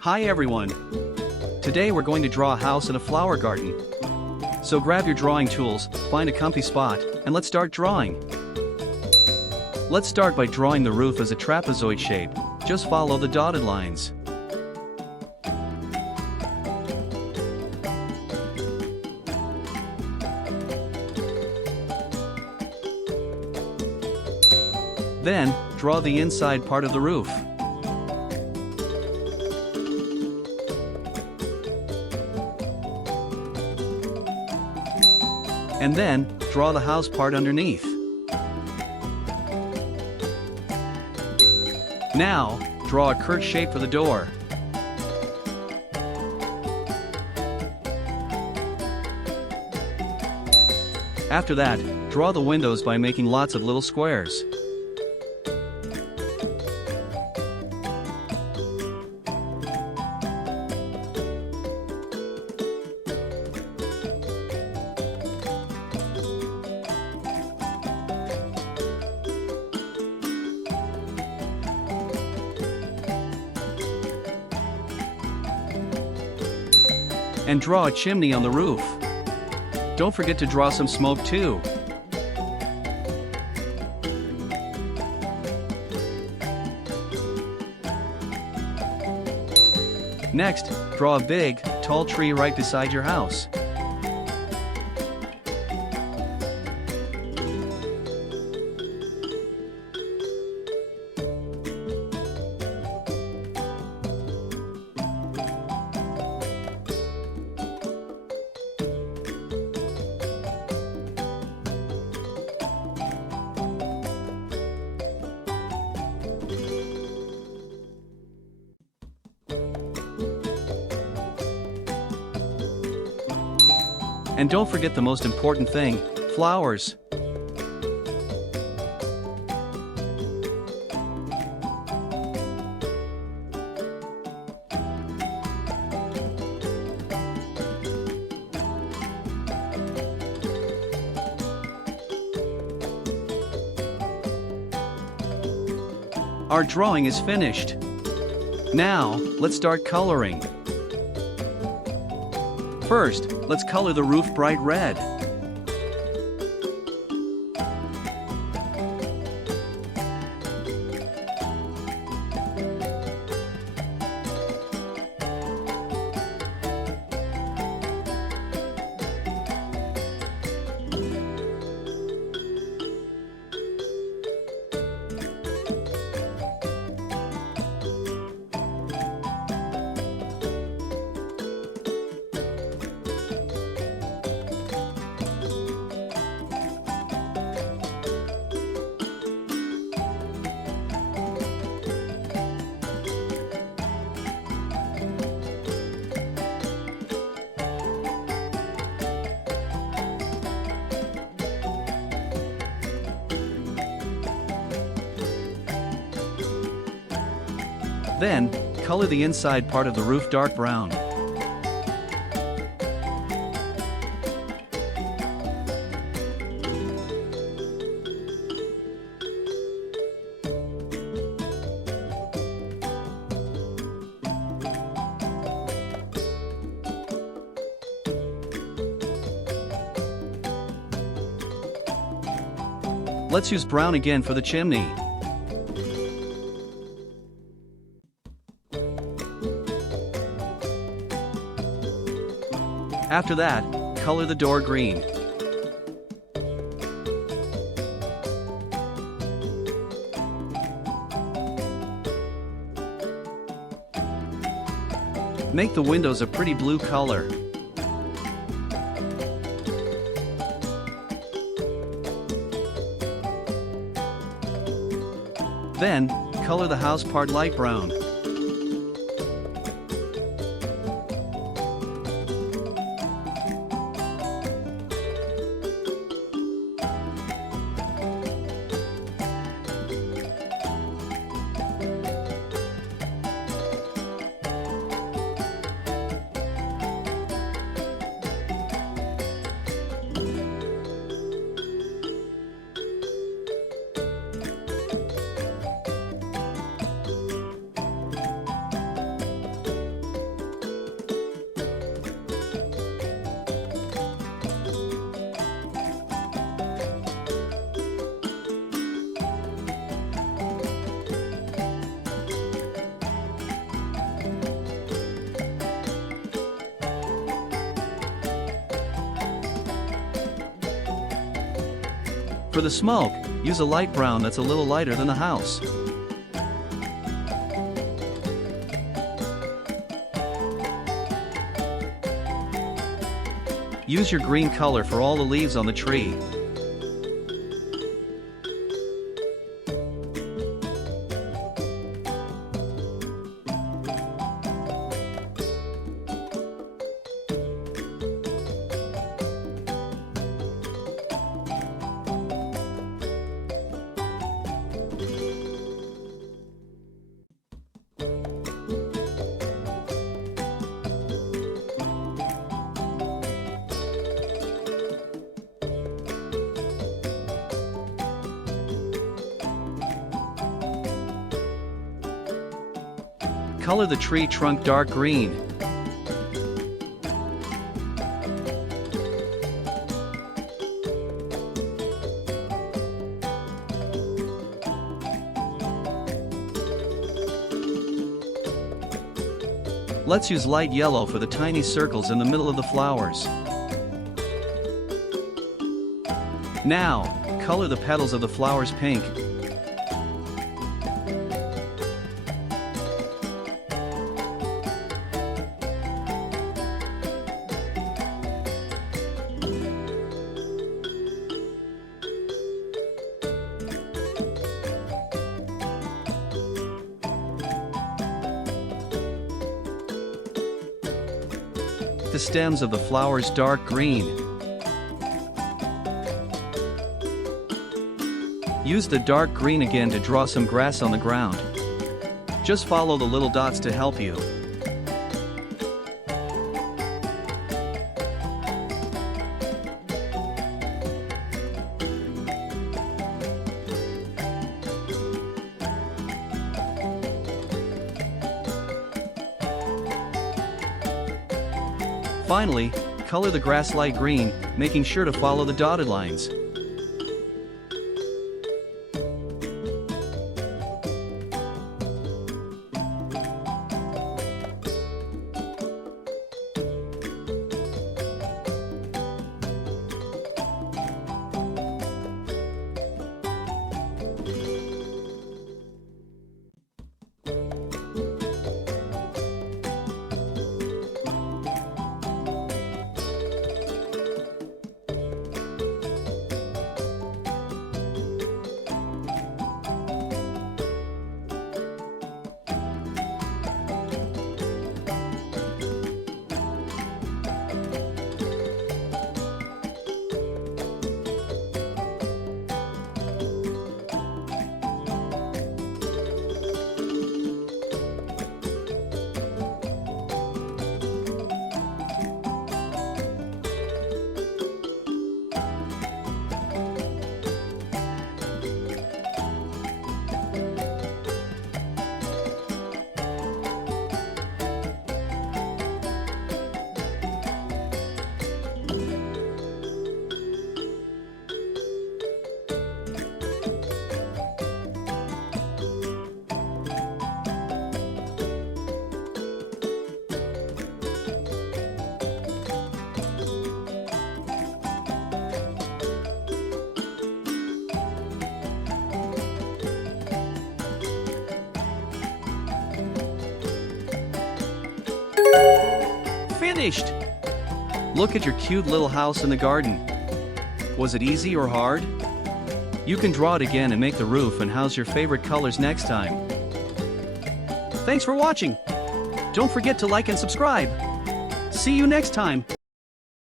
Hi everyone! Today we're going to draw a house in a flower garden. So grab your drawing tools, find a comfy spot, and let's start drawing. Let's start by drawing the roof as a trapezoid shape. Just follow the dotted lines. Then, draw the inside part of the roof. And then, draw the house part underneath. Now, draw a curved shape for the door. After that, draw the windows by making lots of little squares. And draw a chimney on the roof. Don't forget to draw some smoke too. Next, draw a big, tall tree right beside your house. And don't forget the most important thing, flowers. Our drawing is finished. Now, let's start coloring. First, let's color the roof bright red. Then, color the inside part of the roof dark brown. Let's use brown again for the chimney. After that, color the door green. Make the windows a pretty blue color. Then, color the house part light brown. For the smoke, use a light brown that's a little lighter than the house. Use your green color for all the leaves on the tree. Color the tree trunk dark green. Let's use light yellow for the tiny circles in the middle of the flowers. Now, color the petals of the flowers pink. The stems of the flowers dark green. Use the dark green again to draw some grass on the ground. Just follow the little dots to help you. Finally, color the grass light green, making sure to follow the dotted lines. Finished! Look at your cute little house in the garden. Was it easy or hard? You can draw it again and make the roof and house your favorite colors next time. Thanks for watching! Don't forget to like and subscribe. See you next time!